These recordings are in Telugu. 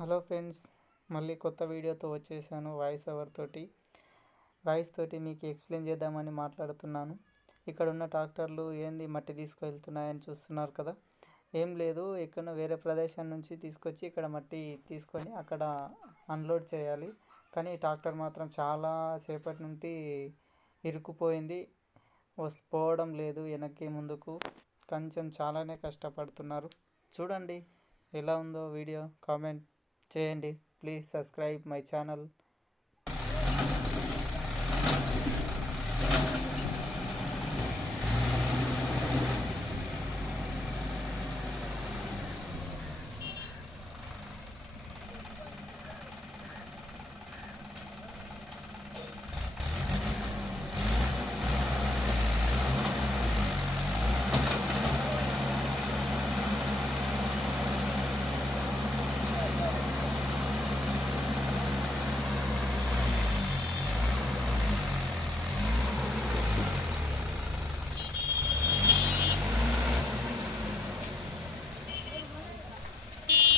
హలో ఫ్రెండ్స్, మళ్ళీ కొత్త వీడియోతో వచ్చేసాను. వాయిస్ తోటి మీకు ఎక్స్ప్లెయిన్ చేద్దామని మాట్లాడుతున్నాను. ఇక్కడ ఉన్న ట్రాక్టర్లు ఏంది మట్టి తీసుకువెళ్తున్నాయని చూస్తున్నారు కదా. ఏం లేదు, ఎక్కడో వేరే ప్రదేశం నుంచి తీసుకొచ్చి ఇక్కడ మట్టి తీసుకొని అక్కడ అన్లోడ్ చేయాలి. కానీ ట్రాక్టర్ మాత్రం చాలా సేపటి నుండి ఇరుక్కుపోయింది, పోవడం లేదు వెనక్కి ముందుకు. కొంచెం చాలానే కష్టపడుతున్నారు. చూడండి ఎలా ఉందో వీడియో, కామెంట్ చేయండి. Please subscribe my channel.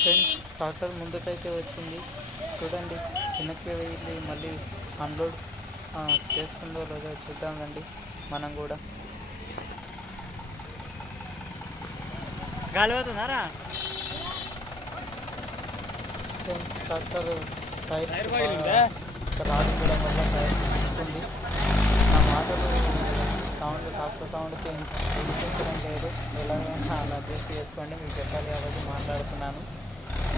Friends, tractor ముందుకైతే వచ్చింది. చూడండి, వెనక్కి వెళ్ళి మళ్ళీ అన్లోడ్ చేస్తుందో లేదో చూద్దాం రండి మనం కూడా. గాలిపోతున్నారా ఫ్రెండ్స్, ట్రాక్టర్ టైర్ రావడం కూడా వల్ల టైర్ తీసుకుంది. నా మాటలు ట్రాక్టర్ సౌండ్కి వినిపించడం లేదు. ఎలాగైనా అలా అడ్జస్ట్ చేసుకోండి, మీకు చెప్పాలి కాబట్టి మాట్లాడుతున్నాను.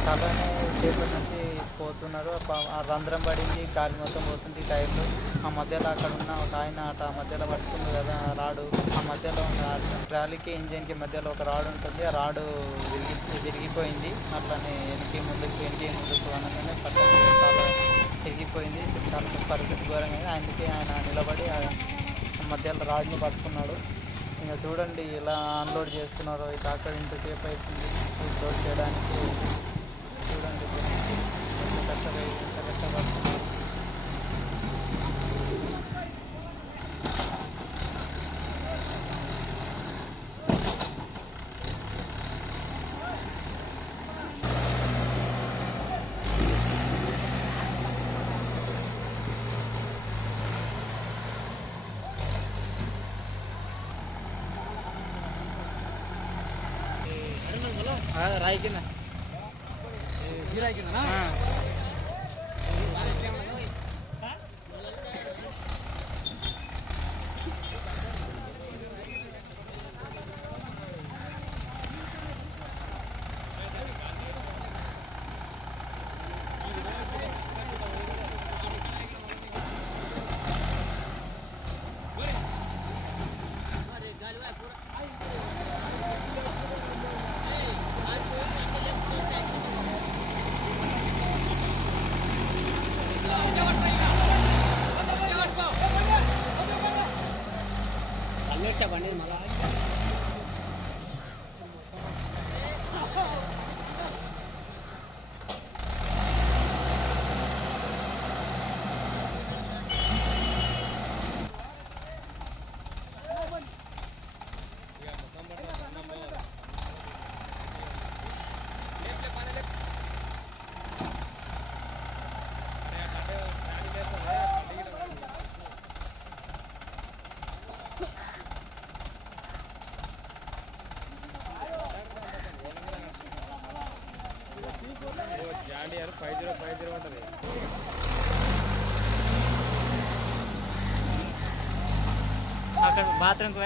చాలానే సేపటి నుంచి పోతున్నారు. ఆ రంధ్రం పడింది, గాలి మొత్తం పోతుంది టైర్లు. ఆ మధ్యలో అక్కడ ఉన్న ఒక ఆయన ఆ మధ్యలో పట్టుకుంది కదా రాడు. ఆ మధ్యలో ట్రాలీకి ఇంజన్కి మధ్యలో ఒక రాడు ఉంటుంది. ఆ రాడు విరిగిపోయింది. అట్లనే వెనక్కి ముందుకు అనగానే పక్కన చాలా విరిగిపోయింది. చాలా పరిస్థితి ఘోరంగా. అందుకే ఆయన నిలబడి మధ్యలో రాడ్ని పట్టుకున్నాడు. ఇంకా చూడండి ఎలా అన్లోడ్ చేస్తున్నారో. ఈ ట్రాక్టర్ ఇంతసేపు అవుతుంది అన్లోడ్ చేయడానికి. చూడండి ఎంత కష్టపడుతున్నారు. రాయి కింద బండి మళ్ళా అక్కడ బాత్రూమ్కి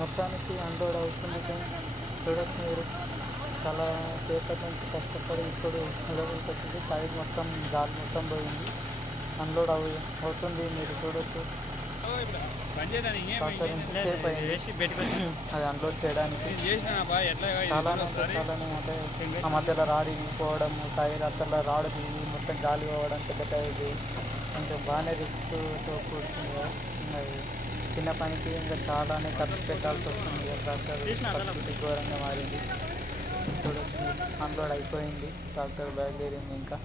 మొత్తానికి అన్లోడ్ అవుతుంది ఫ్రెండ్స్. చూడొచ్చు మీరు, చాలా సేపటి నుంచి కష్టపడి ఇప్పుడు లెవెల్కి వచ్చింది. టైర్ మొత్తం గాలి మొత్తం పోయింది. అన్లోడ్ అవుతుంది, మీరు చూడొచ్చు. ట్రాక్టర్ సేఫ్ అయింది అది అన్లోడ్ చేయడానికి. చాలానే అంటే ఆ మధ్యలో రాడ్ ఇరిగిపోవడం, టైర్ అత్తలో రాడ్ దిగి మొత్తం గాలి పోవడం, పెద్ద టైర్ది కొంచెం బాగానే రిస్క్తో కూడుతుంది కదా. అది చిన్న పనికి ఇంకా చాలానే ఖర్చు పెట్టాల్సి వస్తుంది. ట్రాక్టర్ పరిస్థితి ఘోరంగా మారింది. చూడొచ్చు, అన్లోడ్ అయిపోయింది, ట్రాక్టర్ బయలుదేరింది. ఇంకా